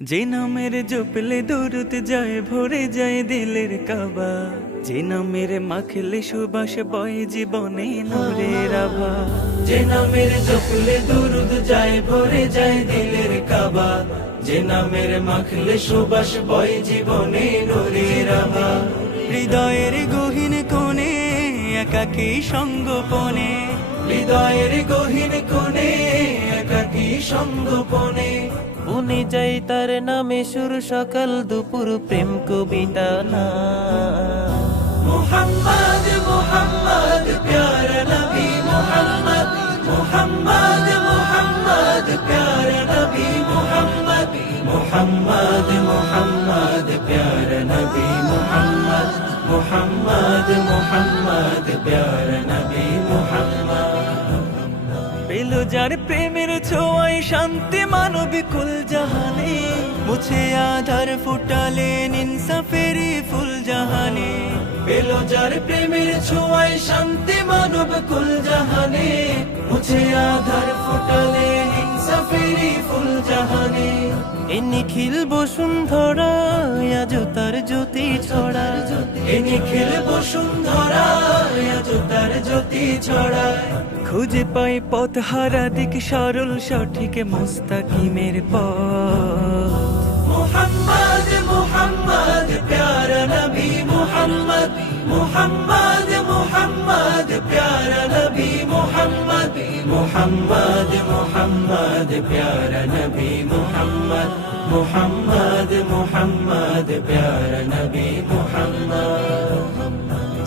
যে নামের জপলে দূরত যায় ভরে যায় দিলের কাবা, যে নামের মাখলে সুবাস বয় জীবনে নূরের আভা। যে নামের জপলে দুরুদ যায় ভরে যায় দিলের কাবা, যে নামের মাখলে সুবাস বয় জীবনে নূরের আভা। হৃদয়ের গহীন কোণে একাকী সঙ্গোপনে, হৃদয়ের গহীন কোণে একাকী সঙ্গোপনে, বনে যাই তার নামে সুর সকাল দুপুর প্রেম কবিতা না। মুহাম্মদ মুহাম্মদ প্যারা নবী মুহাম্মদ, মুহাম্মদ মুহাম্মদ প্যারা নবী মুহাম্মদ, মুহাম্মদ মুহাম্মদ প্যারা নবী মুহাম্মদ, মুহাম্মদ মুহাম্মদ প্যারা নবী মুহাম্মদ। পেল যার প্রেমের ছোঁয়ায় শান্তি মানবিকুল জাহানে, মুছে আধার ফুটালেন ইনসাফেরি ফুল জাহানে। পেল যার প্রেমের ছোঁয়ায় শান্তি মানব কুল জাহানে, মুছে আধার ফোটালে ইনসাফেরি ফুল জাহানে। এ নিখিল বসুন্ধরা আজ তার জ্যোতি ছড়া, এ নিখিল বসুন্ধরা আজ তার জ্যোতি ছড়ায়। খুঁজে পাই পথ হারা দিক সরল সঠিক মুস্তাকিমের পথ। মুহাম্মদ মুহাম্মদ প্যারা নবী মুহাম্মদ, মুহাম্মদ মুহাম্মদ প্যারা নবী মুহাম্মদ, মুহাম্মদ মুহাম্মদ প্যারা নবী মুহাম্মদ, মুহাম্মদ মুহাম্মদ প্যারা নবী মুহাম্মদ।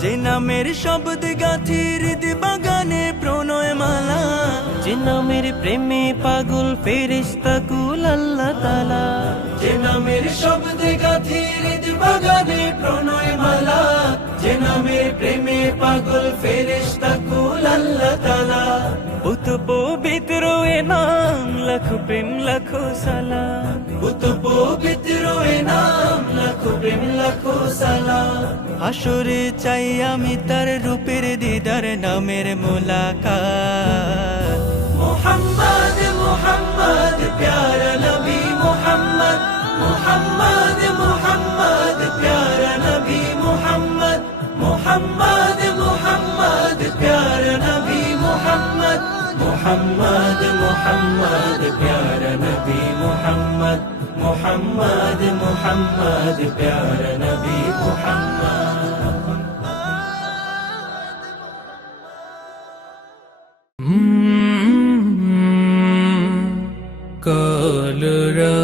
যে নামের শব্দ গাথি হৃদ বাগানে প্রণয় মালা, যে নামের প্রেমে পাগল ফেরেশতা কুল আল্লাহ তাআলা। যে নামের শব্দে গাথি হৃদ বাগানে প্রণয় মালা, যে নামের প্রেমে পাগল ফেরেশতা কুল আল্লাহ তাআলা। উত পবিত্র এ নাম লাখো প্রেম লাখো সালাম, উত পবিত্র এ নাম লাখো প্রেম লাখো সালাম। হাসরে চাই আমি তার রূপের দিদার নামের মুলাকাত। মুহাম্মদ মুহাম্মদ প্যারা নবী মুহাম্মদ, মুহাম্মদ মুহাম্মদ প্যারা নবী মুহাম্মদ, মুহাম্মদ মুহাম্মদ প্যারা নবী মুহাম্মদ, মুহাম্মদ মুহাম্মদ প্যারা নবী মুহাম্মদ, মুহাম্মদ মুহাম্মদ প্যারা নবী মুহাম্মদ। কলরা